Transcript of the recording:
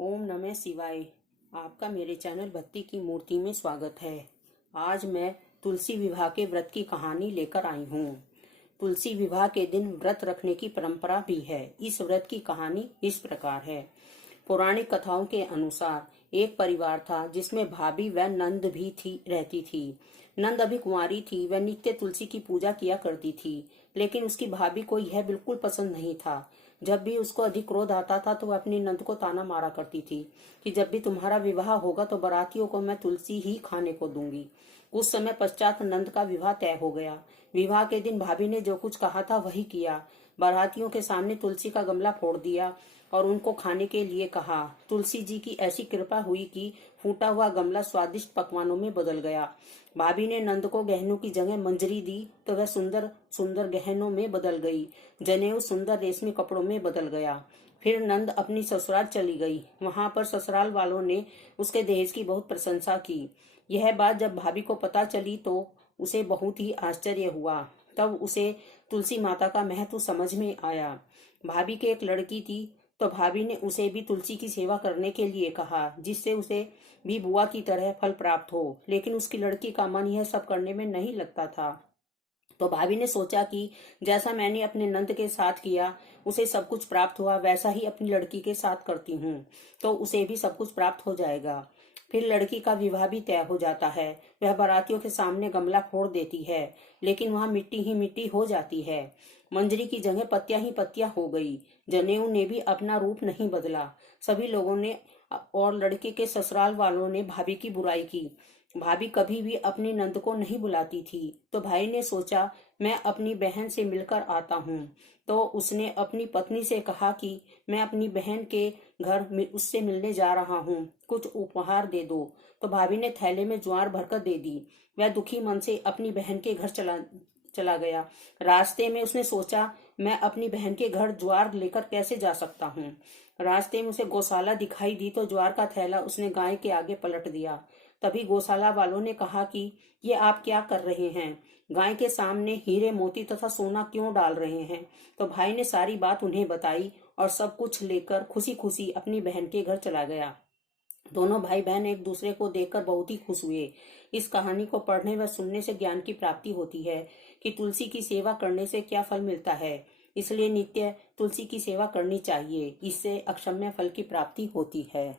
ओम नमः शिवाय। आपका मेरे चैनल भक्ति की मूर्ति में स्वागत है। आज मैं तुलसी विवाह के व्रत की कहानी लेकर आई हूँ। तुलसी विवाह के दिन व्रत रखने की परंपरा भी है। इस व्रत की कहानी इस प्रकार है। पौराणिक कथाओं के अनुसार एक परिवार था जिसमें भाभी व नंद भी रहती थी। नंद अभी कुंवारी थी। वह नित्य तुलसी की पूजा किया करती थी, लेकिन उसकी भाभी को यह बिल्कुल पसंद नहीं था। जब भी उसको अधिक क्रोध आता था तो वह अपनी नंद को ताना मारा करती थी कि जब भी तुम्हारा विवाह होगा तो बारातियों को मैं तुलसी ही खाने को दूंगी। कुछ समय पश्चात नंद का विवाह तय हो गया। विवाह के दिन भाभी ने जो कुछ कहा था वही किया। बारातियों के सामने तुलसी का गमला फोड़ दिया और उनको खाने के लिए कहा। तुलसी जी की ऐसी कृपा हुई कि फूटा हुआ गमला स्वादिष्ट पकवानों में बदल गया। भाभी ने नंद को गहनों की जगह मंजरी दी तो वह सुंदर सुंदर गहनों में बदल गई। जनेऊ सुंदर रेशमी कपड़ों में बदल गया। फिर नंद अपनी ससुराल चली गई। वहां पर ससुराल वालों ने उसके दहेज की बहुत प्रशंसा की। यह बात जब भाभी को पता चली तो उसे बहुत ही आश्चर्य हुआ। तब उसे तुलसी माता का महत्व समझ में आया। भाभी की एक लड़की थी तो भाभी ने उसे भी तुलसी की सेवा करने के लिए कहा, जिससे उसे भी बुआ की तरह फल प्राप्त हो। लेकिन उसकी लड़की का मन यह सब करने में नहीं लगता था। तो भाभी ने सोचा कि जैसा मैंने अपने नंद के साथ किया, उसे सब कुछ प्राप्त हुआ, वैसा ही अपनी लड़की के साथ करती हूँ तो उसे भी सब कुछ प्राप्त हो जाएगा। फिर लड़की का विवाह भी तय हो जाता है। वह बारातियों के सामने गमला फोड़ देती है, लेकिन वहां मिट्टी ही मिट्टी हो जाती है। मंजरी की जगह पत्तियां ही पत्तियां हो गई। जनेऊ ने भी अपना रूप नहीं बदला। सभी लोगों ने और लड़के के ससुराल वालों ने भाभी की बुराई की। भाभी कभी भी अपनी नंद को नहीं बुलाती थी। तो भाई ने सोचा मैं अपनी बहन से मिलकर आता हूँ। तो उसने अपनी पत्नी से कहा कि मैं अपनी बहन के घर उससे मिलने जा रहा हूँ, कुछ उपहार दे दो। तो भाभी ने थैले में ज्वार भरकर दे दी। वह दुखी मन से अपनी बहन के घर चला गया। रास्ते में उसने सोचा मैं अपनी बहन के घर ज्वार लेकर कैसे जा सकता हूँ। रास्ते में उसे गौशाला दिखाई दी तो ज्वार का थैला उसने गाय के आगे पलट दिया। तभी गौशाला वालों ने कहा कि ये आप क्या कर रहे हैं, गाय के सामने हीरे मोती तथा सोना क्यों डाल रहे हैं। तो भाई ने सारी बात उन्हें बताई और सब कुछ लेकर खुशी खुशी अपनी बहन के घर चला गया। दोनों भाई बहन एक दूसरे को देखकर बहुत ही खुश हुए। इस कहानी को पढ़ने व सुनने से ज्ञान की प्राप्ति होती है कि तुलसी की सेवा करने से क्या फल मिलता है। इसलिए नित्य तुलसी की सेवा करनी चाहिए। इससे अक्षम्य फल की प्राप्ति होती है।